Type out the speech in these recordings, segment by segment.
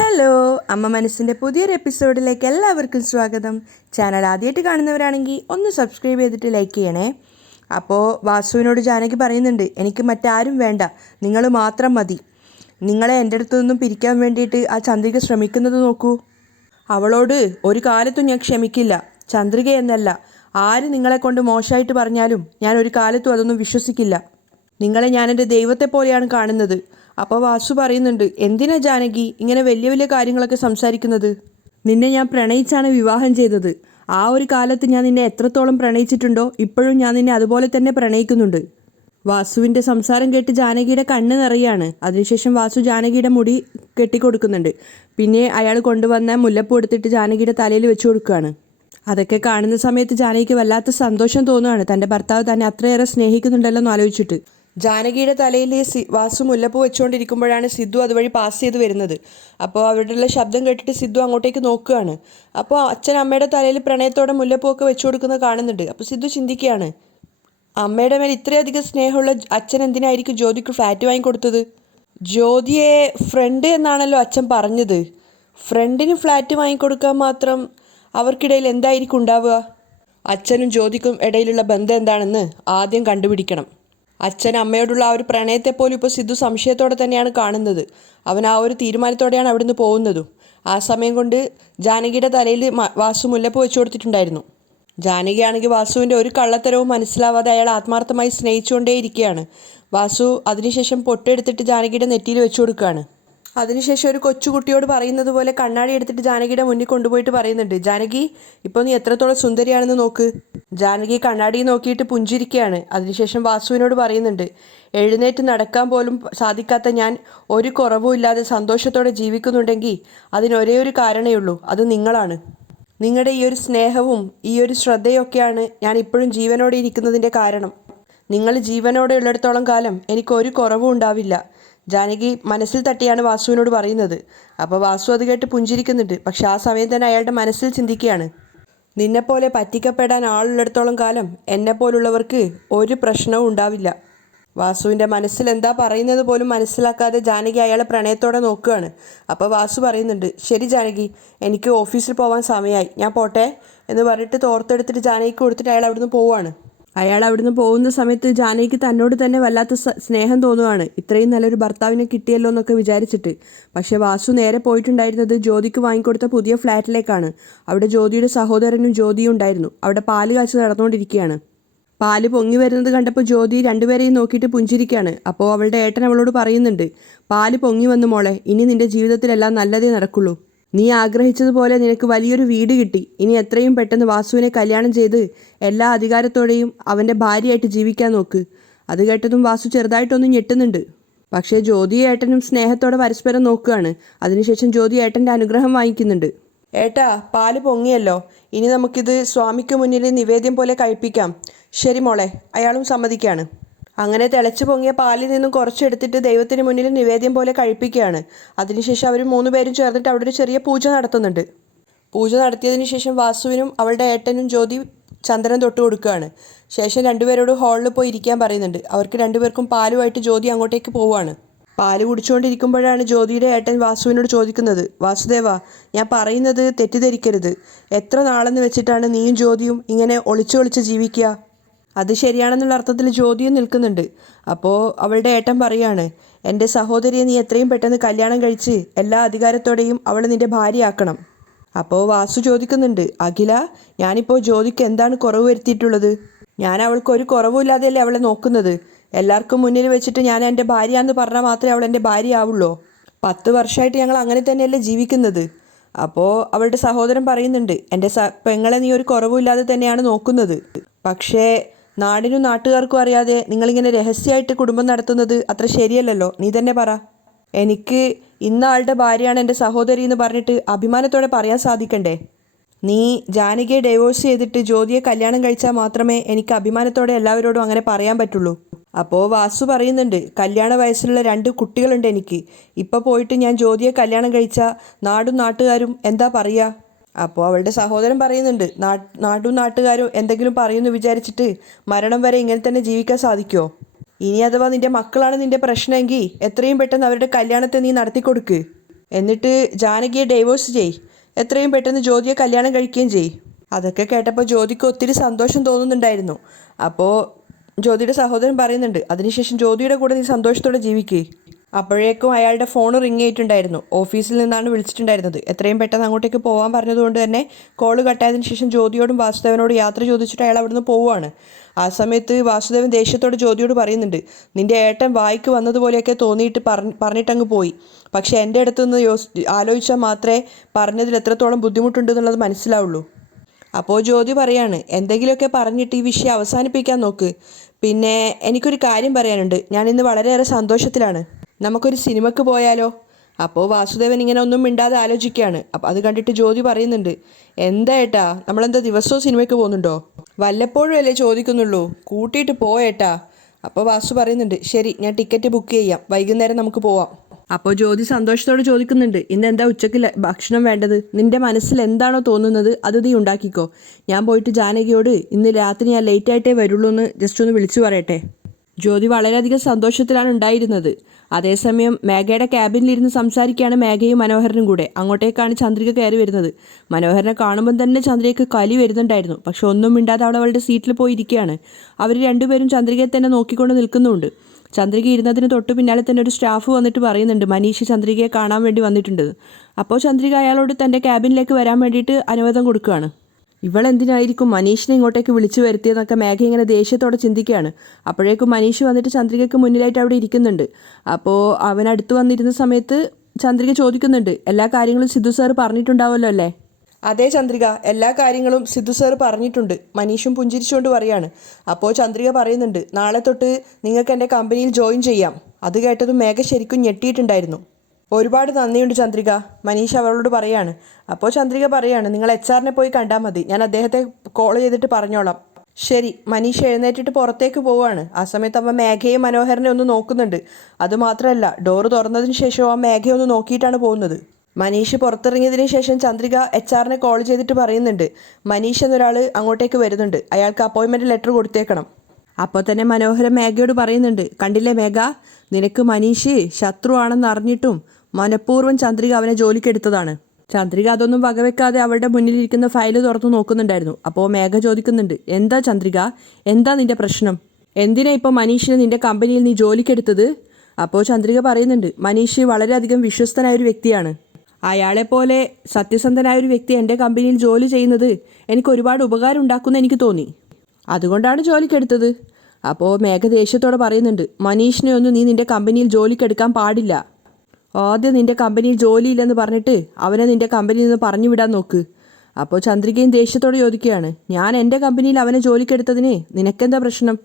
Hello, അമ്മ മനസ്സിൻ്റെ പുതിയൊരു എപ്പിസോഡിലേക്ക് എല്ലാവർക്കും സ്വാഗതം. ചാനൽ ആദ്യമായിട്ട് കാണുന്നവരാണെങ്കിൽ ഒന്ന് സബ്സ്ക്രൈബ് ചെയ്തിട്ട് ലൈക്ക് ചെയ്യണേ. അപ്പോൾ വാസുവിനോട് ജാനകി പറയുന്നുണ്ട്, എനിക്ക് മറ്റാരും വേണ്ട, നിങ്ങൾ മാത്രം മതി. നിങ്ങളെ എൻ്റെ അടുത്തു നിന്നും പിരിക്കാൻ വേണ്ടിയിട്ട് ആ ചന്ദ്രിക ശ്രമിക്കുന്നത് നോക്കൂ. അവളോട് ഒരു കാലത്തും ഞാൻ ക്ഷമിക്കില്ല. ചന്ദ്രിക എന്നല്ല, ആര് നിങ്ങളെ കൊണ്ട് മോശമായിട്ട് പറഞ്ഞാലും ഞാൻ ഒരു കാലത്തും അതൊന്നും വിശ്വസിക്കില്ല. നിങ്ങളെ ഞാൻ എൻ്റെ ദൈവത്തെ പോലെയാണ് കാണുന്നത്. അപ്പോൾ വാസു പറയുന്നുണ്ട്, എന്തിനാ ജാനകി ഇങ്ങനെ വലിയ വലിയ കാര്യങ്ങളൊക്കെ സംസാരിക്കുന്നത്? നിന്നെ ഞാൻ പ്രണയിച്ചാണ് വിവാഹം ചെയ്തത്. ആ ഒരു കാലത്ത് ഞാൻ നിന്നെ എത്രത്തോളം പ്രണയിച്ചിട്ടുണ്ടോ ഇപ്പോഴും ഞാൻ നിന്നെ അതുപോലെ തന്നെ പ്രണയിക്കുന്നുണ്ട്. വാസുവിൻ്റെ സംസാരം കേട്ട് ജാനകിയുടെ കണ്ണ് നിറയാണ്. അതിനുശേഷം വാസു ജാനകിയുടെ മുടി കെട്ടിക്കൊടുക്കുന്നുണ്ട്. പിന്നെ അയാൾ കൊണ്ടുവന്ന മുല്ലപ്പൂ എടുത്തിട്ട് ജാനകിയുടെ തലയിൽ വെച്ച് കൊടുക്കുകയാണ്. അതൊക്കെ കാണുന്ന സമയത്ത് ജാനകിക്ക് വല്ലാത്ത സന്തോഷം തോന്നുകയാണ്. തൻ്റെ ഭർത്താവ് തന്നെ അത്രയേറെ സ്നേഹിക്കുന്നുണ്ടല്ലോ എന്ന് ആലോചിച്ചിട്ട്. ജാനകിയുടെ തലയിൽ വാസു മുല്ലപ്പൂ വെച്ചുകൊണ്ടിരിക്കുമ്പോഴാണ് സിദ്ധു അതുവഴി പാസ് ചെയ്ത് വരുന്നത്. അപ്പോൾ അവരുടെയുള്ള ശബ്ദം കേട്ടിട്ട് സിദ്ധു അങ്ങോട്ടേക്ക് നോക്കുകയാണ്. അപ്പോൾ അച്ഛൻ അമ്മയുടെ തലയിൽ പ്രണയത്തോടെ മുല്ലപ്പൂ ഒക്കെ വെച്ചു കൊടുക്കുന്നത് കാണുന്നുണ്ട്. അപ്പോൾ സിദ്ധു ചിന്തിക്കുകയാണ്, അമ്മയുടെ മേൽ ഇത്രയധികം സ്നേഹമുള്ള അച്ഛൻ എന്തിനായിരിക്കും ജ്യോതിക്ക് ഫ്ലാറ്റ് വാങ്ങിക്കൊടുത്തത്? ജ്യോതിയെ ഫ്രണ്ട് എന്നാണല്ലോ അച്ഛൻ പറഞ്ഞത്. ഫ്രണ്ടിന് ഫ്ലാറ്റ് വാങ്ങിക്കൊടുക്കാൻ മാത്രം അവർക്കിടയിൽ എന്തായിരിക്കും ഉണ്ടാവുക? അച്ഛനും ജ്യോതിക്കും ഇടയിലുള്ള ബന്ധം എന്താണെന്ന് ആദ്യം കണ്ടുപിടിക്കണം. അച്ഛൻ അമ്മയോടുള്ള ആ ഒരു പ്രണയത്തെപ്പോലും ഇപ്പോൾ സിദ്ധു സംശയത്തോടെ തന്നെയാണ് കാണുന്നത്. അവൻ ആ ഒരു തീരുമാനത്തോടെയാണ് അവിടുന്ന് പോകുന്നതും. ആ സമയം കൊണ്ട് ജാനകിയുടെ തലയിൽ വാസു മുല്ലപ്പൂ വെച്ചു കൊടുത്തിട്ടുണ്ടായിരുന്നു. ജാനകിയാണെങ്കിൽ വാസുവിൻ്റെ ഒരു കള്ളത്തരവും മനസ്സിലാവാതെ അയാൾ ആത്മാർത്ഥമായി സ്നേഹിച്ചുകൊണ്ടേയിരിക്കുകയാണ്. വാസു അതിനുശേഷം പൊട്ടെടുത്തിട്ട് ജാനകിയുടെ നെറ്റിയിൽ വെച്ചു കൊടുക്കുകയാണ്. അതിനുശേഷം ഒരു കൊച്ചുകുട്ടിയോട് പറയുന്നത് പോലെ കണ്ണാടി എടുത്തിട്ട് ജാനകിയുടെ മുന്നിൽ കൊണ്ടുപോയിട്ട് പറയുന്നുണ്ട്, ജാനകി ഇപ്പോൾ നീ എത്രത്തോളം സുന്ദരിയാണെന്ന് നോക്ക്. ജാനകി കണ്ണാടി നോക്കിയിട്ട് പുഞ്ചിരിക്കുകയാണ്. അതിനുശേഷം വാസുവിനോട് പറയുന്നുണ്ട്, എഴുന്നേറ്റ് നടക്കാൻ പോലും സാധിക്കാത്ത ഞാൻ ഒരു കുറവും ഇല്ലാതെ സന്തോഷത്തോടെ ജീവിക്കുന്നുണ്ടെങ്കിൽ അതിനൊരേ ഒരു കാരണമേ ഉള്ളൂ, അത് നിങ്ങളാണ്. നിങ്ങളുടെ ഈ ഒരു സ്നേഹവും ഈ ഒരു ശ്രദ്ധയൊക്കെയാണ് ഞാൻ ഇപ്പോഴും ജീവനോടെ ഇരിക്കുന്നതിൻ്റെ കാരണം. നിങ്ങൾ ജീവനോടെ ഉള്ളിടത്തോളം കാലം എനിക്കൊരു കുറവും ഉണ്ടാവില്ല. ജാനകി മനസ്സിൽ തട്ടിയാണ് വാസുവിനോട് പറയുന്നത്. അപ്പോൾ വാസു അത് കേട്ട് പുഞ്ചിരിക്കുന്നുണ്ട്. പക്ഷെ ആ സമയം തന്നെ അയാളുടെ മനസ്സിൽ ചിന്തിക്കുകയാണ്, നിന്നെപ്പോലെ പറ്റിക്കപ്പെടാൻ ആളുള്ളിടത്തോളം കാലം എന്നെപ്പോലുള്ളവർക്ക് ഒരു പ്രശ്നവും ഉണ്ടാവില്ല. വാസുവിൻ്റെ മനസ്സിൽ എന്താ പറയുന്നത് പോലും മനസ്സിലാക്കാതെ ജാനകി അയാളെ പ്രണയത്തോടെ നോക്കുകയാണ്. അപ്പോൾ വാസു പറയുന്നുണ്ട്, ശരി ജാനകി, എനിക്ക് ഓഫീസിൽ പോകാൻ സമയമായി, ഞാൻ പോട്ടെ എന്ന് പറഞ്ഞിട്ട് തോർത്തെടുത്തിട്ട് ജാനകിക്ക് കൊടുത്തിട്ട് അയാൾ അവിടുന്ന് പോവുകയാണ്. അയാൾ അവിടുന്ന് പോകുന്ന സമയത്ത് ജാനകിക്ക് തന്നോട് തന്നെ വല്ലാത്ത സ്നേഹം തോന്നുകയാണ്. ഇത്രയും നല്ലൊരു ഭർത്താവിനെ കിട്ടിയല്ലോ എന്നൊക്കെ വിചാരിച്ചിട്ട്. പക്ഷേ വാസു നേരെ പോയിട്ടുണ്ടായിരുന്നത് ജ്യോതിക്ക് വാങ്ങിക്കൊടുത്ത പുതിയ ഫ്ലാറ്റിലേക്കാണ്. അവിടെ ജ്യോതിയുടെ സഹോദരനും ജ്യോതിയും ഉണ്ടായിരുന്നു. അവിടെ പാല് കാച്ചി നടന്നുകൊണ്ടിരിക്കുകയാണ്. പാല് പൊങ്ങി വരുന്നത് കണ്ടപ്പോൾ ജ്യോതി രണ്ടുപേരെയും നോക്കിയിട്ട് പുഞ്ചിരിക്കുകയാണ്. അപ്പോൾ അവളുടെ ഏട്ടൻ അവളോട് പറയുന്നുണ്ട്, പാല് പൊങ്ങി വന്നു മോളെ, ഇനി നിന്റെ ജീവിതത്തിലെല്ലാം നല്ലതേ നടക്കുള്ളൂ. നീ ആഗ്രഹിച്ചതുപോലെ നിനക്ക് വലിയൊരു വീട് കിട്ടി. ഇനി എത്രയും പെട്ടെന്ന് വാസുവിനെ കല്യാണം ചെയ്ത് എല്ലാ അധികാരത്തോടെയും അവൻ്റെ ഭാര്യയായിട്ട് ജീവിക്കാൻ നോക്ക്. അത് കേട്ടതും വാസു ചെറുതായിട്ടൊന്നും ഞെട്ടുന്നുണ്ട്. പക്ഷേ ജ്യോതി ഏട്ടനും സ്നേഹത്തോടെ പരസ്പരം നോക്കുകയാണ്. അതിനുശേഷം ജ്യോതി ഏട്ടൻ്റെ അനുഗ്രഹം വാങ്ങിക്കുന്നുണ്ട്. ഏട്ടാ, പാല് പൊങ്ങിയല്ലോ, ഇനി നമുക്കിത് സ്വാമിക്ക് മുന്നിൽ നിവേദ്യം പോലെ കഴിപ്പിക്കാം. ശരി മോളെ, അയാളും സമ്മതിക്കുകയാണ്. അങ്ങനെ തിളച്ചു പൊങ്ങിയ പാലിൽ നിന്നും കുറച്ചെടുത്തിട്ട് ദൈവത്തിന് മുന്നിൽ നിവേദ്യം പോലെ കഴിപ്പിക്കുകയാണ്. അതിനുശേഷം അവർ 3 പേരും ചേർന്നിട്ട് അവിടെ ഒരു ചെറിയ പൂജ നടത്തുന്നുണ്ട്. പൂജ നടത്തിയതിന് ശേഷം വാസുവിനും അവളുടെ ഏട്ടനും ജ്യോതി ചന്ദനം തൊട്ട് കൊടുക്കുകയാണ്. ശേഷം രണ്ടുപേരോട് ഹാളിൽ പോയി ഇരിക്കാൻ പറയുന്നുണ്ട്. അവർക്ക് രണ്ടുപേർക്കും പാലുമായിട്ട് ജ്യോതി അങ്ങോട്ടേക്ക് പോവുകയാണ്. പാല് കുടിച്ചുകൊണ്ടിരിക്കുമ്പോഴാണ് ജ്യോതിയുടെ ഏട്ടൻ വാസുവിനോട് ചോദിക്കുന്നത്, വാസുദേവ, ഞാൻ പറയുന്നത് തെറ്റിദ്ധരിക്കരുത്. എത്ര നാളെന്ന് വെച്ചിട്ടാണ് നീയും ജ്യോതിയും ഇങ്ങനെ ഒളിച്ച് ജീവിക്കുക? അത് ശരിയാണെന്നുള്ള അർത്ഥത്തിൽ ജ്യോതിയും നിൽക്കുന്നുണ്ട്. അപ്പോൾ അവളുടെ ഏട്ടൻ പറയാണ്, എൻ്റെ സഹോദരിയെ നീ എത്രയും പെട്ടെന്ന് കല്യാണം കഴിച്ച് എല്ലാ അധികാരത്തോടെയും അവൾ നിൻ്റെ ഭാര്യയാക്കണം. അപ്പോൾ വാസു ചോദിക്കുന്നുണ്ട്, അഖില, ഞാനിപ്പോൾ ജ്യോതിക്ക് എന്താണ് കുറവ് വരുത്തിയിട്ടുള്ളത്? ഞാൻ അവൾക്ക് ഒരു കുറവുമില്ലാതെയല്ലേ അവളെ നോക്കുന്നത്. എല്ലാവർക്കും മുന്നിൽ വെച്ചിട്ട് ഞാൻ എൻ്റെ ഭാര്യയാണെന്ന് പറഞ്ഞാൽ മാത്രമേ അവൾ എൻ്റെ ഭാര്യയാവുള്ളൂ. 10 വർഷമായിട്ട് ഞങ്ങൾ അങ്ങനെ തന്നെയല്ലേ ജീവിക്കുന്നത്. അപ്പോൾ അവളുടെ സഹോദരൻ പറയുന്നുണ്ട്, എൻ്റെ പെങ്ങളെ നീ ഒരു കുറവുമില്ലാതെ തന്നെയാണ് നോക്കുന്നത്. പക്ഷേ നാടിനും നാട്ടുകാർക്കും അറിയാതെ നിങ്ങളിങ്ങനെ രഹസ്യമായിട്ട് കുടുംബം നടത്തുന്നത് അത്ര ശരിയല്ലല്ലോ. നീ തന്നെ പറ. എനിക്ക് ഇന്ന ആളുടെ ഭാര്യയാണ് എൻ്റെ സഹോദരി എന്ന് പറഞ്ഞിട്ട് അഭിമാനത്തോടെ പറയാൻ സാധിക്കണ്ടേ? നീ ജാനകിയെ ഡൈവോഴ്സ് ചെയ്തിട്ട് ജ്യോതിയെ കല്യാണം കഴിച്ചാൽ മാത്രമേ എനിക്ക് അഭിമാനത്തോടെ എല്ലാവരോടും അങ്ങനെ പറയാൻ പറ്റുള്ളൂ. അപ്പോൾ വാസു പറയുന്നുണ്ട്, കല്യാണ വയസ്സിലുള്ള 2 കുട്ടികളുണ്ട് എനിക്ക്. ഇപ്പോൾ പോയിട്ട് ഞാൻ ജ്യോതിയെ കല്യാണം കഴിച്ചാൽ നാടും നാട്ടുകാരും എന്താ പറയുക? അപ്പോൾ അവളുടെ സഹോദരൻ പറയുന്നുണ്ട്, നാടും നാട്ടുകാരും എന്തെങ്കിലും പറയുമെന്ന് വിചാരിച്ചിട്ട് മരണം വരെ ഇങ്ങനെ തന്നെ ജീവിക്കാൻ സാധിക്കുമോ? ഇനി അഥവാ നിൻ്റെ മക്കളാണ് നിൻ്റെ പ്രശ്നമെങ്കിൽ എത്രയും പെട്ടെന്ന് അവരുടെ കല്യാണത്തെ നീ നടത്തിക്കൊടുക്ക്. എന്നിട്ട് ജാനകിയെ ഡൈവോഴ്സ് ചെയ്, എത്രയും പെട്ടെന്ന് ജ്യോതിയെ കല്യാണം കഴിക്കുകയും ചെയ്. അതൊക്കെ കേട്ടപ്പോൾ ജ്യോതിക്ക് ഒത്തിരി സന്തോഷം തോന്നുന്നുണ്ടായിരുന്നു. അപ്പോൾ ജ്യോതിയുടെ സഹോദരൻ പറയുന്നുണ്ട്, അതിനുശേഷം ജ്യോതിയുടെ കൂടെ നീ സന്തോഷത്തോടെ ജീവിക്കേ. അപ്പോഴേക്കും അയാളുടെ ഫോൺ റിങ് ചെയ്തിട്ടുണ്ടായിരുന്നു. ഓഫീസിൽ നിന്നാണ് വിളിച്ചിട്ടുണ്ടായിരുന്നത്. എത്രയും പെട്ടെന്ന് അങ്ങോട്ടേക്ക് പോകാൻ പറഞ്ഞതുകൊണ്ട് തന്നെ കോള് കട്ടായതിനു ശേഷം ജ്യോതിയോടും വാസുദേവനോട് യാത്ര ചോദിച്ചിട്ട് അയാൾ അവിടുന്ന് പോവുകയാണ്. ആ സമയത്ത് വാസുദേവൻ ദേഷ്യത്തോട് ജ്യോതിയോട് പറയുന്നുണ്ട്, നിന്റെ ഏട്ടൻ വായിക്ക് വന്നതുപോലെയൊക്കെ തോന്നിയിട്ട് പറഞ്ഞിട്ടങ്ങ് പോയി. പക്ഷേ എൻ്റെ അടുത്തുനിന്ന് ആലോചിച്ചാൽ മാത്രമേ പറഞ്ഞതിൽ എത്രത്തോളം ബുദ്ധിമുട്ടുണ്ടെന്നുള്ളത് മനസ്സിലാവുള്ളൂ. അപ്പോൾ ജ്യോതി പറയാണ്, എന്തെങ്കിലുമൊക്കെ പറഞ്ഞിട്ട് ഈ വിഷയം അവസാനിപ്പിക്കാൻ നോക്ക്. പിന്നെ എനിക്കൊരു കാര്യം പറയാനുണ്ട്, ഞാൻ ഇന്ന് വളരെയേറെ സന്തോഷത്തിലാണ്. നമുക്കൊരു സിനിമക്ക് പോയാലോ? അപ്പോൾ വാസുദേവൻ ഇങ്ങനെ ഒന്നും മിണ്ടാതെ ആലോചിക്കുകയാണ്. അപ്പം അത് കണ്ടിട്ട് ജ്യോതി പറയുന്നുണ്ട്, എന്താ ഏട്ടാ, നമ്മളെന്താ ദിവസവും സിനിമയ്ക്ക് പോകുന്നുണ്ടോ? വല്ലപ്പോഴും അല്ലേ ചോദിക്കുന്നുള്ളൂ, കൂട്ടിയിട്ട് പോയേട്ടാ. അപ്പോൾ വാസു പറയുന്നുണ്ട്, ശരി, ഞാൻ ടിക്കറ്റ് ബുക്ക് ചെയ്യാം, വൈകുന്നേരം നമുക്ക് പോവാം. അപ്പോൾ ജ്യോതി സന്തോഷത്തോടെ ചോദിക്കുന്നുണ്ട്, ഇന്ന് എന്താ ഉച്ചയ്ക്ക് ഭക്ഷണം വേണ്ടത്? നിന്റെ മനസ്സിൽ എന്താണോ തോന്നുന്നത് അത് നീ ഉണ്ടാക്കിക്കോ. ഞാൻ പോയിട്ട് ജാനകിയോട് ഇന്ന് രാത്രി ഞാൻ ലേറ്റായിട്ടേ വരുള്ളൂ എന്ന് ജസ്റ്റ് ഒന്ന് വിളിച്ചു പറയട്ടെ. ജ്യോതി വളരെയധികം സന്തോഷത്തിലാണ് ഉണ്ടായിരുന്നത്. അതേസമയം മേഘയുടെ ക്യാബിനിലിരുന്ന് സംസാരിക്കുകയാണ് മേഘയും മനോഹരനും കൂടെ. അങ്ങോട്ടേക്കാണ് ചന്ദ്രിക കയറി വരുന്നത്. മനോഹരനെ കാണുമ്പം തന്നെ ചന്ദ്രികയ്ക്ക് കലി വരുന്നുണ്ടായിരുന്നു. പക്ഷെ ഒന്നും മിണ്ടാതെ അവളുടെ സീറ്റിൽ പോയി ഇരിക്കുകയാണ്. അവർ രണ്ടുപേരും ചന്ദ്രികയെ തന്നെ നോക്കിക്കൊണ്ട് നിൽക്കുന്നുണ്ട്. ചന്ദ്രിക ഇരുന്നതിന് തൊട്ട് പിന്നാലെ തന്നെ ഒരു സ്റ്റാഫ് വന്നിട്ട് പറയുന്നുണ്ട്, മനീഷ് ചന്ദ്രികയെ കാണാൻ വേണ്ടി വന്നിട്ടുണ്ട്. അപ്പോൾ ചന്ദ്രിക അയാളോട് തൻ്റെ ക്യാബിനിലേക്ക് വരാൻ വേണ്ടിയിട്ട് അനുവാദം കൊടുക്കുകയാണ്. ഇവളെന്തിനായിരിക്കും മനീഷിനെ ഇങ്ങോട്ടേക്ക് വിളിച്ചു വരുത്തിയെന്നൊക്കെ മേഘ ഇങ്ങനെ ദേഷ്യത്തോടെ ചിന്തിക്കുകയാണ്. അപ്പോഴേക്കും മനീഷ് വന്നിട്ട് ചന്ദ്രികയ്ക്ക് മുന്നിലായിട്ട് അവിടെ ഇരിക്കുന്നുണ്ട്. അപ്പോൾ അവനടുത്ത് വന്നിരുന്ന സമയത്ത് ചന്ദ്രിക ചോദിക്കുന്നുണ്ട്, എല്ലാ കാര്യങ്ങളും സിദ്ധു സാർ പറഞ്ഞിട്ടുണ്ടാവുമല്ലോ അല്ലേ? അതേ ചന്ദ്രിക, എല്ലാ കാര്യങ്ങളും സിദ്ധു സാർ പറഞ്ഞിട്ടുണ്ട്. മനീഷും പുഞ്ചിരിച്ചുകൊണ്ട് പറയാണ്. അപ്പോൾ ചന്ദ്രിക പറയുന്നുണ്ട്, നാളെ തൊട്ട് നിങ്ങൾക്ക് എൻ്റെ കമ്പനിയിൽ ജോയിൻ ചെയ്യാം. അത് കേട്ടതും മേഘ ശരിക്കും ഞെട്ടിയിട്ടുണ്ടായിരുന്നു. ഒരുപാട് നന്ദിയുണ്ട് ചന്ദ്രിക, മനീഷ് അവളോട് പറയാണ്. അപ്പോൾ ചന്ദ്രിക പറയാണ്, നിങ്ങൾ HR-നെ പോയി കണ്ടാൽ മതി, ഞാൻ അദ്ദേഹത്തെ കോൾ ചെയ്തിട്ട് പറഞ്ഞോളാം. ശരി. മനീഷ് എഴുന്നേറ്റിട്ട് പുറത്തേക്ക് പോവുകയാണ്. ആ സമയത്ത് അവൻ മേഘയും മനോഹരനെ ഒന്ന് നോക്കുന്നുണ്ട്. അതുമാത്രമല്ല, ഡോറ് തുറന്നതിന് ശേഷം ആ മേഘയെ ഒന്ന് നോക്കിയിട്ടാണ് പോകുന്നത്. മനീഷ് പുറത്തിറങ്ങിയതിന് ശേഷം ചന്ദ്രിക HR-നെ കോൾ ചെയ്തിട്ട് പറയുന്നുണ്ട്, മനീഷ് എന്നൊരാൾ അങ്ങോട്ടേക്ക് വരുന്നുണ്ട്, അയാൾക്ക് അപ്പോയിൻമെൻറ്റ് ലെറ്റർ കൊടുത്തേക്കണം. അപ്പോൾ തന്നെ മനോഹരൻ മേഘയോട് പറയുന്നുണ്ട്, കണ്ടില്ലേ മേഘ, നിനക്ക് മനീഷ് ശത്രുവാണെന്ന് അറിഞ്ഞിട്ടും മനഃപൂർവ്വം ചന്ദ്രിക അവനെ ജോലിക്കെടുത്തതാണ്. ചന്ദ്രിക അതൊന്നും വകവെക്കാതെ അവളുടെ മുന്നിലിരിക്കുന്ന ഫയൽ തുറന്നു നോക്കുന്നുണ്ടായിരുന്നു. അപ്പോൾ മേഘ ചോദിക്കുന്നുണ്ട്, എന്താ ചന്ദ്രിക, എന്താ നിന്റെ പ്രശ്നം? എന്തിനാ ഇപ്പോൾ മനീഷിനെ നിന്റെ കമ്പനിയിൽ നീ ജോലിക്കെടുത്തത്? അപ്പോൾ ചന്ദ്രിക പറയുന്നുണ്ട്, മനീഷ് വളരെയധികം വിശ്വസ്തനായൊരു വ്യക്തിയാണ്. അയാളെപ്പോലെ സത്യസന്ധനായൊരു വ്യക്തി എൻ്റെ കമ്പനിയിൽ ജോലി ചെയ്യുന്നത് എനിക്ക് ഒരുപാട് ഉപകാരം ഉണ്ടാക്കുമെന്ന് എനിക്ക് തോന്നി, അതുകൊണ്ടാണ് ജോലിക്കെടുത്തത്. അപ്പോൾ മേഘ ദേഷ്യത്തോടെ പറയുന്നുണ്ട്, മനീഷിനെ ഒന്നും നീ നിൻ്റെ കമ്പനിയിൽ ജോലിക്കെടുക്കാൻ പാടില്ല. ആദ്യം നിൻ്റെ കമ്പനിയിൽ ജോലിയില്ലെന്ന് പറഞ്ഞിട്ട് അവനെ നിൻ്റെ കമ്പനിയിൽ നിന്ന് പറഞ്ഞു വിടാൻ നോക്ക്. അപ്പോൾ ചന്ദ്രികയും ദേഷ്യത്തോടെ ചോദിക്കുകയാണ്, ഞാൻ എൻ്റെ കമ്പനിയിൽ അവനെ ജോലിക്കെടുത്തതിന് നിനക്കെന്താ പ്രശ്നം?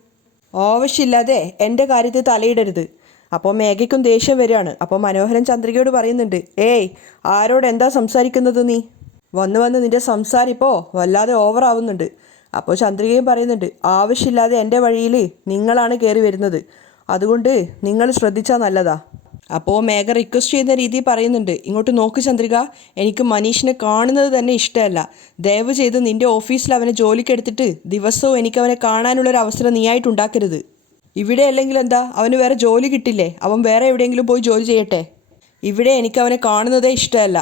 ആവശ്യമില്ലാതെ എൻ്റെ കാര്യത്തിൽ തലയിടരുത്. അപ്പോൾ മേഘയ്ക്കും ദേഷ്യം വരികയാണ്. അപ്പോൾ മനോഹരൻ ചന്ദ്രികയോട് പറയുന്നുണ്ട്, ഏയ്, ആരോട് എന്താ സംസാരിക്കുന്നത് നീ? വന്ന് നിൻ്റെ സംസാരം ഇപ്പോൾ വല്ലാതെ ഓവറാവുന്നുണ്ട്. അപ്പോൾ ചന്ദ്രികയും പറയുന്നുണ്ട്, ആവശ്യമില്ലാതെ എൻ്റെ വഴിയിൽ നിങ്ങളാണ് കയറി വരുന്നത്, അതുകൊണ്ട് നിങ്ങൾ ശ്രദ്ധിച്ചാൽ നല്ലതാ. അപ്പോൾ മേഘ റിക്വസ്റ്റ് ചെയ്യുന്ന രീതിയിൽ പറയുന്നുണ്ട്, ഇങ്ങോട്ട് നോക്ക് ചന്ദ്രിക, എനിക്ക് മനീഷിനെ കാണുന്നത് തന്നെ ഇഷ്ടമല്ല. ദയവ് ചെയ്ത് നിൻ്റെ ഓഫീസിൽ അവനെ ജോലിക്കെടുത്തിട്ട് ദിവസവും എനിക്ക് അവനെ കാണാനുള്ളൊരു അവസരം നീയായിട്ട് ഉണ്ടാക്കരുത്. ഇവിടെ അല്ലെങ്കിൽ എന്താ, അവന് വേറെ ജോലി കിട്ടില്ലേ, അവൻ വേറെ എവിടെയെങ്കിലും പോയി ജോലി ചെയ്യട്ടെ. ഇവിടെ എനിക്ക് അവനെ കാണുന്നതേ ഇഷ്ടമല്ല.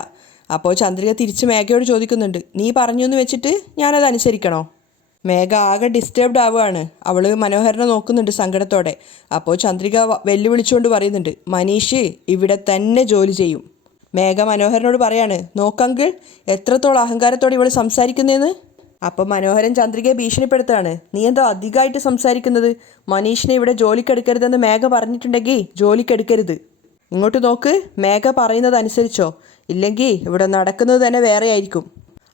അപ്പോൾ ചന്ദ്രിക തിരിച്ച് മേഘയോട് ചോദിക്കുന്നുണ്ട്, നീ പറഞ്ഞു എന്ന് വെച്ചിട്ട് ഞാനത് അനുസരിക്കണോ? മേഘ ആകെ ഡിസ്റ്റർബ്ഡ് ആവുകയാണ്. അവൾ മനോഹരനെ നോക്കുന്നുണ്ട് സങ്കടത്തോടെ. അപ്പോൾ ചന്ദ്രിക വെല്ലുവിളിച്ചുകൊണ്ട് പറയുന്നുണ്ട്, മനീഷ് ഇവിടെ തന്നെ ജോലി ചെയ്യും. മേഘ മനോഹരനോട് പറയാണ്, നോക്കങ്കിൾ, എത്രത്തോളം അഹങ്കാരത്തോടെ ഇവൾ സംസാരിക്കുന്നതെന്ന്. അപ്പോൾ മനോഹരൻ ചന്ദ്രികയെ ഭീഷണിപ്പെടുത്തുകയാണ്, നീ എന്താ അധികമായിട്ട് സംസാരിക്കുന്നത്? മനീഷിനെ ഇവിടെ ജോലിക്കെടുക്കരുതെന്ന് മേഘ പറഞ്ഞിട്ടുണ്ടെങ്കിൽ ജോലിക്കെടുക്കരുത്. ഇങ്ങോട്ട് നോക്ക്, മേഘ പറയുന്നത് അനുസരിച്ചോ, ഇല്ലെങ്കിൽ ഇവിടെ നടക്കുന്നത് തന്നെ വേറെ ആയിരിക്കും.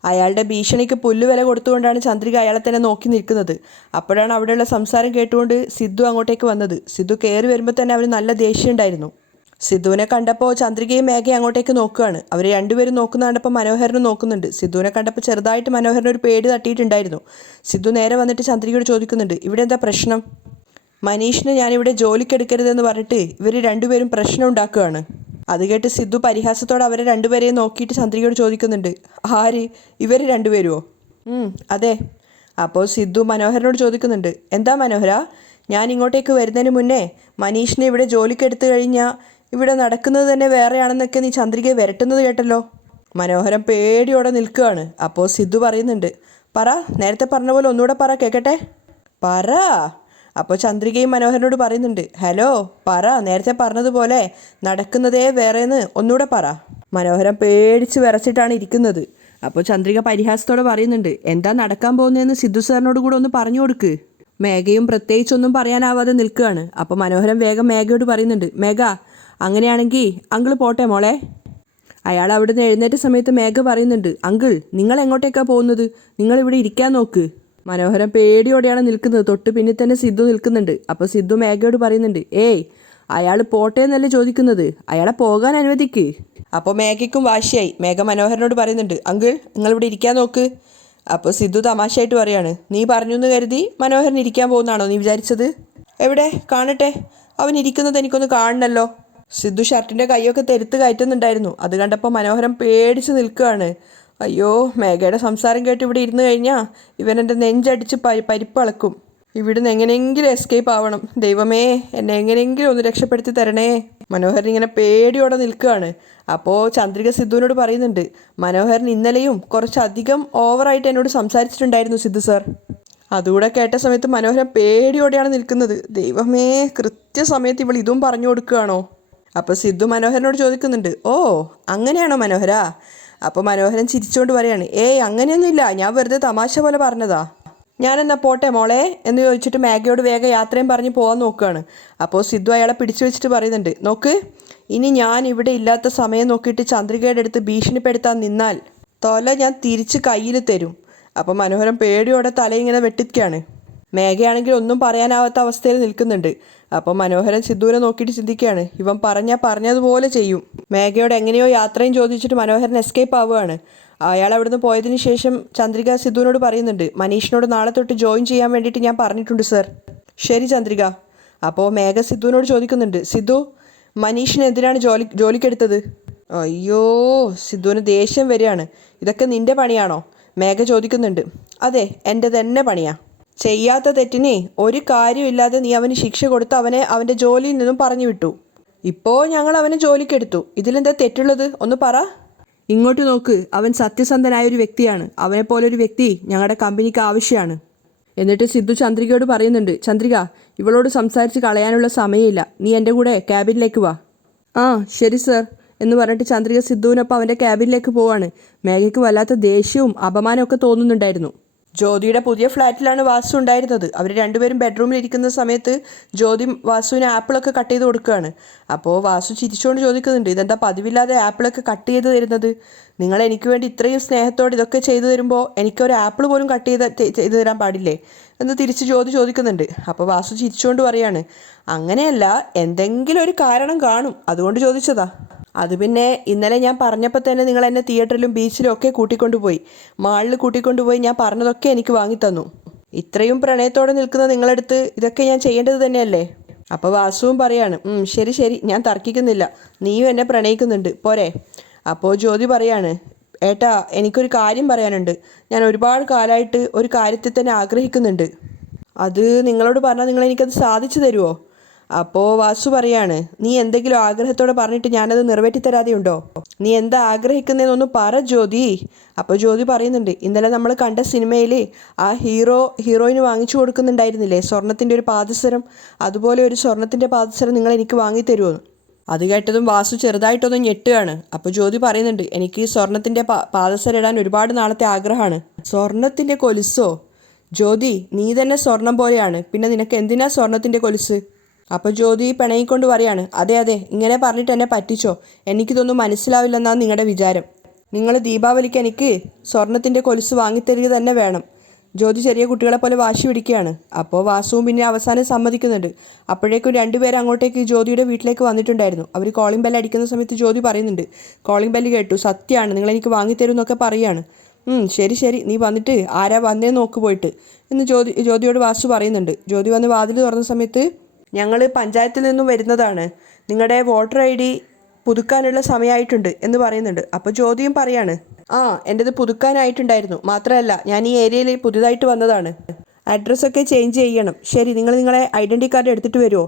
അയാളുടെ ഭീഷണിക്ക് പുല്ലുവില കൊടുത്തുകൊണ്ടാണ് ചന്ദ്രിക അയാളെ തന്നെ നോക്കി നിൽക്കുന്നത്. അപ്പോഴാണ് അവിടെയുള്ള സംസാരം കേട്ടുകൊണ്ട് സിദ്ധു അങ്ങോട്ടേക്ക് വന്നത്. സിദ്ധു കയറി വരുമ്പോൾ തന്നെ അവന് നല്ല ദേഷ്യം ഉണ്ടായിരുന്നു. സിദ്ധുവിനെ കണ്ടപ്പോൾ ചന്ദ്രികയും മേഘയും അങ്ങോട്ടേക്ക് നോക്കുകയാണ്. അവർ രണ്ടുപേരും നോക്കുന്ന കണ്ടപ്പോൾ മനോഹരനും നോക്കുന്നുണ്ട്. സിദ്ധുവിനെ കണ്ടപ്പോൾ ചെറുതായിട്ട് മനോഹരന് ഒരു പേടി തട്ടിയിട്ടുണ്ടായിരുന്നു. സിദ്ധു നേരെ വന്നിട്ട് ചന്ദ്രികയോട് ചോദിക്കുന്നുണ്ട്, ഇവിടെ എന്താ പ്രശ്നം? മനീഷിനെ ഞാനിവിടെ ജോലിക്കെടുക്കരുതെന്ന് പറഞ്ഞിട്ട് ഇവർ രണ്ടുപേരും പ്രശ്നം ഉണ്ടാക്കുകയാണ്. അത് കേട്ട് സിദ്ധു പരിഹാസത്തോടെ അവരെ രണ്ടുപേരെയും നോക്കിയിട്ട് ചന്ദ്രികയോട് ചോദിക്കുന്നുണ്ട്, ആര്, ഇവർ രണ്ടുപേരുമോ? അതെ. അപ്പോൾ സിദ്ധു മനോഹരനോട് ചോദിക്കുന്നുണ്ട്, എന്താ മനോഹര, ഞാൻ ഇങ്ങോട്ടേക്ക് വരുന്നതിന് മുന്നേ മനീഷിനെ ഇവിടെ ജോലിക്കെടുത്തു കഴിഞ്ഞാൽ ഇവിടെ നടക്കുന്നത് തന്നെ വേറെയാണെന്നൊക്കെ നീ ചന്ദ്രികയെ വരട്ടുന്നത് കേട്ടല്ലോ. മനോഹരൻ പേടിയോടെ നിൽക്കുകയാണ്. അപ്പോൾ സിദ്ധു പറയുന്നുണ്ട്, പറ, നേരത്തെ പറഞ്ഞ പോലെ ഒന്നുകൂടെ പറ, കേൾക്കട്ടെ, പറ. അപ്പോൾ ചന്ദ്രികയും മനോഹരനോട് പറയുന്നുണ്ട്, ഹലോ, പറ, നേരത്തെ പറഞ്ഞതുപോലെ നടക്കുന്നതേ വേറെയെന്ന് ഒന്നുകൂടെ പറ. മനോഹരൻ പേടിച്ച് വിറച്ചിട്ടാണ് ഇരിക്കുന്നത്. അപ്പോൾ ചന്ദ്രിക പരിഹാസത്തോടെ പറയുന്നുണ്ട്, എന്താ നടക്കാൻ പോകുന്നതെന്ന് സിദ്ധു സാറിനോട് കൂടെ ഒന്ന് പറഞ്ഞു കൊടുക്ക്. മേഘയും പ്രത്യേകിച്ചൊന്നും പറയാനാവാതെ നിൽക്കുകയാണ്. അപ്പോൾ മനോഹരൻ വേഗം മേഘയോട് പറയുന്നുണ്ട്, മേഘ, അങ്ങനെയാണെങ്കിൽ അങ്കിൾ പോട്ടെ മോളെ. അയാൾ അവിടുന്ന് എഴുന്നേറ്റ സമയത്ത് മേഘ പറയുന്നുണ്ട്, അങ്കിൾ, നിങ്ങൾ എങ്ങോട്ടേക്കാണ് പോകുന്നത്? നിങ്ങളിവിടെ ഇരിക്കാൻ നോക്ക്. മനോഹരൻ പേടിയോടെയാണ് നിൽക്കുന്നത്. തൊട്ട് പിന്നിൽ തന്നെ സിദ്ധു നിൽക്കുന്നുണ്ട്. അപ്പോൾ സിദ്ധു മേഘയോട് പറയുന്നുണ്ട്, ഏയ്, അയാൾ പോട്ടെ എന്നല്ലേ ചോദിക്കുന്നത്, അയാളെ പോകാൻ അനുവദിക്ക്. അപ്പോൾ മേഘയ്ക്കും വാശിയായി. മേഘ മനോഹരനോട് പറയുന്നുണ്ട്, അങ്കിൾ, നിങ്ങളിവിടെ ഇരിക്കാൻ നോക്ക്. അപ്പോൾ സിദ്ധു തമാശയായിട്ട് പറയാണ്, നീ പറഞ്ഞു എന്ന് കരുതി മനോഹരൻ ഇരിക്കാൻ പോകുന്നതാണോ നീ വിചാരിച്ചത്? എവിടെ കാണട്ടെ, അവൻ ഇരിക്കുന്നത് എനിക്കൊന്ന് കാണണമല്ലോ. സിദ്ധു ഷർട്ടിൻ്റെ കൈയൊക്കെ തെരുത്ത് കയറ്റുന്നുണ്ടായിരുന്നു. അത് കണ്ടപ്പോൾ മനോഹരൻ പേടിച്ച് നിൽക്കുകയാണ്. അയ്യോ, മേഘയുടെ സംസാരം കേട്ട് ഇവിടെ ഇരുന്ന് കഴിഞ്ഞാൽ ഇവനെൻ്റെ നെഞ്ചടിച്ച് പരിപ്പളക്കും. ഇവിടുന്ന് എങ്ങനെയെങ്കിലും എസ്കേപ്പ് ആവണം. ദൈവമേ, എന്നെ എങ്ങനെയെങ്കിലും ഒന്ന് രക്ഷപ്പെടുത്തി തരണേ. മനോഹരൻ ഇങ്ങനെ പേടിയോടെ നിൽക്കുകയാണ്. അപ്പോൾ ചന്ദ്രിക സിദ്ധുവിനോട് പറയുന്നുണ്ട്, മനോഹരൻ ഇന്നലെയും കുറച്ചധികം ഓവറായിട്ട് എന്നോട് സംസാരിച്ചിട്ടുണ്ടായിരുന്നു സിദ്ധു സാർ. അതുകൂടെ കേട്ട സമയത്ത് മനോഹരൻ പേടിയോടെയാണ് നിൽക്കുന്നത്. ദൈവമേ, കൃത്യസമയത്ത് ഇവൾ ഇതും പറഞ്ഞു കൊടുക്കുകയാണോ? അപ്പോൾ സിദ്ധു മനോഹരനോട് ചോദിക്കുന്നുണ്ട്, ഓ, അങ്ങനെയാണോ മനോഹര? അപ്പോൾ മനോഹരൻ ചിരിച്ചുകൊണ്ട് പറയാണ്, ഏയ്, അങ്ങനെയൊന്നുമില്ല, ഞാൻ വെറുതെ തമാശ പോലെ പറഞ്ഞതാ. ഞാനെന്നാ പോട്ടെ മോളെ എന്ന് ചോദിച്ചിട്ട് മേഘയോട് വേഗം യാത്രയും പറഞ്ഞ് പോകാൻ നോക്കുകയാണ്. അപ്പോൾ സിദ്ധു അയാളെ പിടിച്ചു വെച്ചിട്ട് പറയുന്നുണ്ട്, നോക്ക്, ഇനി ഞാൻ ഇവിടെ ഇല്ലാത്ത സമയം നോക്കിയിട്ട് ചന്ദ്രികയുടെ അടുത്ത് ഭീഷണിപ്പെടുത്താൻ നിന്നാൽ തോല ഞാൻ തിരിച്ച് കയ്യിൽ തരും. അപ്പോൾ മനോഹരൻ പേടിയോടെ തലയിങ്ങനെ വെട്ടിക്കുകയാണ്. മേഘയാണെങ്കിൽ ഒന്നും പറയാനാവാത്ത അവസ്ഥയിൽ നിൽക്കുന്നുണ്ട്. അപ്പോൾ മനോഹരൻ സിദ്ധുവിനെ നോക്കിയിട്ട് ചിന്തിക്കുകയാണ്, ഇവൻ പറഞ്ഞതുപോലെ ചെയ്യും. മേഘയോട് എങ്ങനെയോ യാത്രയും ചോദിച്ചിട്ട് മനോഹരൻ എസ്കേപ്പ് ആവുകയാണ്. അയാൾ അവിടുന്ന് പോയതിന് ശേഷം ചന്ദ്രിക സിദ്ധുവിനോട് പറയുന്നുണ്ട്, മനീഷിനോട് നാളെ തൊട്ട് ജോയിൻ ചെയ്യാൻ വേണ്ടിയിട്ട് ഞാൻ പറഞ്ഞിട്ടുണ്ട് സർ. ശരി ചന്ദ്രിക. അപ്പോൾ മേഘ സിദ്ധുവിനോട് ചോദിക്കുന്നുണ്ട്, സിദ്ധു, മനീഷിനെ എന്തിനാണ് ജോലിക്കെടുത്തത്? അയ്യോ, സിദ്ധുവിന് ദേഷ്യം വരികയാണ്. ഇതൊക്കെ നിന്റെ പണിയാണോ? മേഘ ചോദിക്കുന്നുണ്ട്. അതെ, എൻ്റെ തന്നെ പണിയാ. ചെയ്യാത്ത തെറ്റിന് ഒരു കാര്യമില്ലാതെ നീ അവന് ശിക്ഷ കൊടുത്ത് അവനെ അവൻ്റെ ജോലിയിൽ നിന്നും പറഞ്ഞു വിട്ടു. ഇപ്പോൾ ഞങ്ങൾ അവനെ ജോലിക്കെടുത്തു. ഇതിലെന്താ തെറ്റുള്ളത്? ഒന്ന് പറ. ഇങ്ങോട്ട് നോക്ക്, അവൻ സത്യസന്ധനായൊരു വ്യക്തിയാണ്. അവനെപ്പോലൊരു വ്യക്തി ഞങ്ങളുടെ കമ്പനിക്ക് ആവശ്യമാണ്. എന്നിട്ട് സിദ്ധു ചന്ദ്രികയോട് പറയുന്നുണ്ട്, ചന്ദ്രിക, ഇവളോട് സംസാരിച്ച് കളയാനുള്ള സമയമില്ല. നീ എൻ്റെ കൂടെ ക്യാബിനിലേക്ക് വാ. ആ, ശരി സർ എന്ന് പറഞ്ഞിട്ട് ചന്ദ്രിക സിദ്ധുവിനൊപ്പം അവൻ്റെ ക്യാബിനിലേക്ക് പോവാണ്. മേഘയ്ക്ക് വല്ലാത്ത ദേഷ്യവും അപമാനമൊക്കെ തോന്നുന്നുണ്ടായിരുന്നു. ജ്യോതിയുടെ പുതിയ ഫ്ലാറ്റിലാണ് വാസു ഉണ്ടായിരുന്നത്. അവർ രണ്ടുപേരും ബെഡ്റൂമിൽ ഇരിക്കുന്ന സമയത്ത് ജ്യോതി വാസുവിന് ആപ്പിളൊക്കെ കട്ട് ചെയ്ത് കൊടുക്കുകയാണ്. അപ്പോൾ വാസു ചിരിച്ചുകൊണ്ട് ചോദിക്കുന്നുണ്ട്, ഇതെന്താ പതിവില്ലാതെ ആപ്പിളൊക്കെ കട്ട് ചെയ്ത് തരുന്നത്? നിങ്ങൾ എനിക്ക് വേണ്ടി ഇത്രയും സ്നേഹത്തോടെ ഇതൊക്കെ ചെയ്തു തരുമ്പോൾ എനിക്കൊരു ആപ്പിൾ പോലും കട്ട് ചെയ്ത് തരാൻ പാടില്ലേ എന്ന് തിരിച്ച് ജ്യോതി ചോദിക്കുന്നുണ്ട്. അപ്പോൾ വാസു ചിരിച്ചുകൊണ്ട് പറയാണ്, അങ്ങനെയല്ല, എന്തെങ്കിലും ഒരു കാരണം കാണും, അതുകൊണ്ട് ചോദിച്ചതാ. അത് പിന്നെ ഇന്നലെ ഞാൻ പറഞ്ഞപ്പോൾ തന്നെ നിങ്ങൾ എന്നെ തിയേറ്ററിലും ബീച്ചിലും ഒക്കെ കൂട്ടിക്കൊണ്ടുപോയി, മാളിൽ കൂട്ടിക്കൊണ്ടുപോയി ഞാൻ പറഞ്ഞതൊക്കെ എനിക്ക് വാങ്ങിത്തന്നു. ഇത്രയും പ്രണയത്തോടെ നിൽക്കുന്ന നിങ്ങളടുത്ത് ഇതൊക്കെ ഞാൻ ചെയ്യേണ്ടത് തന്നെയല്ലേ? അപ്പോൾ വാസുവും പറയാണ്, ശരി ശരി, ഞാൻ തർക്കിക്കുന്നില്ല, നീയും എന്നെ പ്രണയിക്കുന്നുണ്ട്, പോരെ? അപ്പോൾ ജ്യോതി പറയാണ്, ഏട്ടാ, എനിക്കൊരു കാര്യം പറയാനുണ്ട്. ഞാൻ ഒരുപാട് കാലമായിട്ട് ഒരു കാര്യത്തിൽ തന്നെ ആഗ്രഹിക്കുന്നുണ്ട്. അത് നിങ്ങളോട് പറഞ്ഞാൽ നിങ്ങൾ എനിക്കത് സാധിച്ചു തരുമോ? അപ്പോൾ വാസു പറയാണ്, നീ എന്തെങ്കിലും ആഗ്രഹത്തോടെ പറഞ്ഞിട്ട് ഞാനത് നിറവേറ്റിത്തരാതെയുണ്ടോ? നീ എന്താ ആഗ്രഹിക്കുന്നതെന്നൊന്ന് പറ ജ്യോതി. അപ്പോൾ ജ്യോതി പറയുന്നുണ്ട്, ഇന്നലെ നമ്മൾ കണ്ട സിനിമയിൽ ആ ഹീറോയിന് വാങ്ങിച്ചു കൊടുക്കുന്നുണ്ടായിരുന്നില്ലേ സ്വർണത്തിൻ്റെ ഒരു പാദസരം, അതുപോലെ ഒരു സ്വർണത്തിൻ്റെ പാദസരം നിങ്ങൾ എനിക്ക് വാങ്ങിത്തരുമോ? അത് കേട്ടതും വാസു ചെറുതായിട്ടൊന്ന് ഞെട്ടുകയാണ്. അപ്പോൾ ജ്യോതി പറയുന്നുണ്ട്, എനിക്ക് സ്വർണത്തിൻ്റെ പാദസരം ഇടാൻ ഒരുപാട് നാളത്തെ ആഗ്രഹമാണ്. സ്വർണത്തിൻ്റെ കൊലുസോ? ജ്യോതി, നീ തന്നെ സ്വർണം പോലെയാണ്, പിന്നെ നിനക്ക് എന്തിനാ സ്വർണത്തിൻ്റെ കൊലുസ്? അപ്പോൾ ജ്യോതി പിണങ്ങിക്കൊണ്ട് പറയാണ്, അതെ അതെ, ഇങ്ങനെ പറഞ്ഞിട്ട് എന്നെ പറ്റിച്ചോ? എനിക്കിതൊന്നും മനസ്സിലാവില്ലെന്നാണ് നിങ്ങളുടെ വിചാരം. നിങ്ങൾ ദീപാവലിക്ക് എനിക്ക് സ്വർണത്തിൻ്റെ കൊലുസ് വാങ്ങിത്തരിക തന്നെ വേണം. ജ്യോതി ചെറിയ കുട്ടികളെ പോലെ വാശി പിടിക്കുകയാണ്. അപ്പോൾ വാസുവും പിന്നെ അവസാനം സമ്മതിക്കുന്നുണ്ട്. അപ്പോഴേക്കും രണ്ടുപേരും അങ്ങോട്ടേക്ക് ജ്യോതിയുടെ വീട്ടിലേക്ക് വന്നിട്ടുണ്ടായിരുന്നു. അവർ കോളിംഗ് ബെല്ല് അടിക്കുന്ന സമയത്ത് ജ്യോതി പറയുന്നുണ്ട്, കോളിംഗ് ബെല്ല് കേട്ടു, സത്യമാണ്, നിങ്ങളെനിക്ക് വാങ്ങിത്തരും എന്നൊക്കെ പറയുകയാണ്. ശരി ശരി, നീ വന്നിട്ട് ആരാ വന്നേ നോക്ക് പോയിട്ട് എന്ന് ജ്യോതിയോട് വാസു പറയുന്നുണ്ട്. ജ്യോതി വന്ന് വാതിൽ തുറന്ന സമയത്ത്, ഞങ്ങൾ പഞ്ചായത്തിൽ നിന്നും വരുന്നതാണ്, നിങ്ങളുടെ വോട്ടർ ID പുതുക്കാനുള്ള സമയമായിട്ടുണ്ട് എന്ന് പറയുന്നുണ്ട്. അപ്പോൾ ജ്യോതിയും പറയാണ്, എൻ്റെത് പുതുക്കാനായിട്ടുണ്ടായിരുന്നു, മാത്രമല്ല ഞാൻ ഈ ഏരിയയിൽ പുതുതായിട്ട് വന്നതാണ്, അഡ്രസ്സൊക്കെ ചേഞ്ച് ചെയ്യണം. ശരി, നിങ്ങളെ ഐഡൻറ്റി കാർഡ് എടുത്തിട്ട് വരുമോ?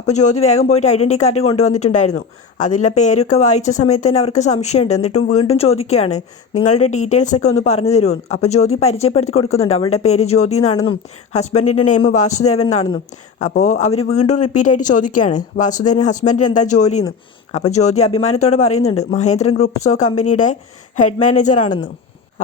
അപ്പോൾ ജ്യോതി വേഗം പോയിട്ട് ഐഡൻറ്റി കാർഡ് കൊണ്ടുവന്നിട്ടുണ്ടായിരുന്നു. അതിലെ പേരൊക്കെ വായിച്ച സമയത്ത് തന്നെ അവർക്ക് സംശയമുണ്ട്. എന്നിട്ടും വീണ്ടും ചോദിക്കുകയാണ്, നിങ്ങളുടെ ഡീറ്റെയിൽസൊക്കെ ഒന്ന് പറഞ്ഞു തരുമെന്ന്. അപ്പോൾ ജ്യോതി പരിചയപ്പെടുത്തി കൊടുക്കുന്നുണ്ട്, അവളുടെ പേര് ജ്യോതി എന്നാണെന്നും ഹസ്ബൻഡിൻ്റെ നെയിം വാസുദേവൻ എന്നാണെന്നും. അപ്പോൾ അവർ വീണ്ടും റിപ്പീറ്റായിട്ട് ചോദിക്കുകയാണ്, വാസുദേവൻ ഹസ്ബൻഡിന് എന്താ ജോലിയെന്ന്. അപ്പോൾ ജ്യോതി അഭിമാനത്തോടെ പറയുന്നുണ്ട്, മഹേന്ദ്രൻ ഗ്രൂപ്പ്സ് ഓഫ് കമ്പനിയുടെ ഹെഡ് മാനേജറാണെന്ന്.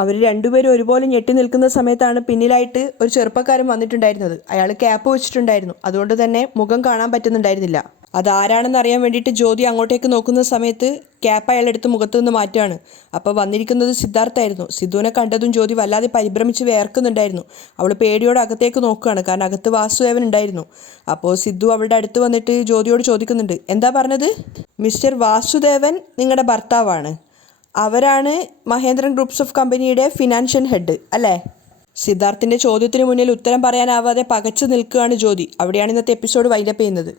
അവർ രണ്ടുപേരും ഒരുപോലെ ഞെട്ടി നിൽക്കുന്ന സമയത്താണ് പിന്നിലായിട്ട് ഒരു ചെറുപ്പക്കാരൻ വന്നിട്ടുണ്ടായിരുന്നത്. അയാൾ ക്യാപ്പ് വെച്ചിട്ടുണ്ടായിരുന്നു, അതുകൊണ്ട് തന്നെ മുഖം കാണാൻ പറ്റുന്നുണ്ടായിരുന്നില്ല. അതാരാണെന്ന് അറിയാൻ വേണ്ടിയിട്ട് ജ്യോതി അങ്ങോട്ടേക്ക് നോക്കുന്ന സമയത്ത് ക്യാപ്പ് അയാളെടുത്ത് മുഖത്തു നിന്ന് മാറ്റുകയാണ്. അപ്പോൾ വന്നിരിക്കുന്നത് സിദ്ധാർത്ഥായിരുന്നു. സിദ്ധുവിനെ കണ്ടതും ജ്യോതി വല്ലാതെ പരിഭ്രമിച്ച് വേർക്കുന്നുണ്ടായിരുന്നു. അവൾ പേടിയോടെ അകത്തേക്ക് നോക്കുകയാണ്, കാരണം അകത്ത് വാസുദേവൻ ഉണ്ടായിരുന്നു. അപ്പോൾ സിദ്ധു അവളുടെ അടുത്ത് വന്നിട്ട് ജ്യോതിയോട് ചോദിക്കുന്നുണ്ട്, എന്താ പറഞ്ഞത്? മിസ്റ്റർ വാസുദേവൻ നിങ്ങളുടെ ഭർത്താവാണ്, അവരാണ് മഹേന്ദ്രൻ ഗ്രൂപ്പ്സ് ഓഫ് കമ്പനിയുടെ ഫിനാൻഷ്യൽ ഹെഡ് അല്ലേ? സിദ്ധാർത്ഥിൻ്റെ ചോദ്യത്തിന് മുന്നിൽ ഉത്തരം പറയാനാവാതെ പകച്ചു നിൽക്കുകയാണ് ജ്യോതി. അവിടെയാണ് ഇന്നത്തെ എപ്പിസോഡ് വൈൻഡപ്പ് ചെയ്യുന്നത്.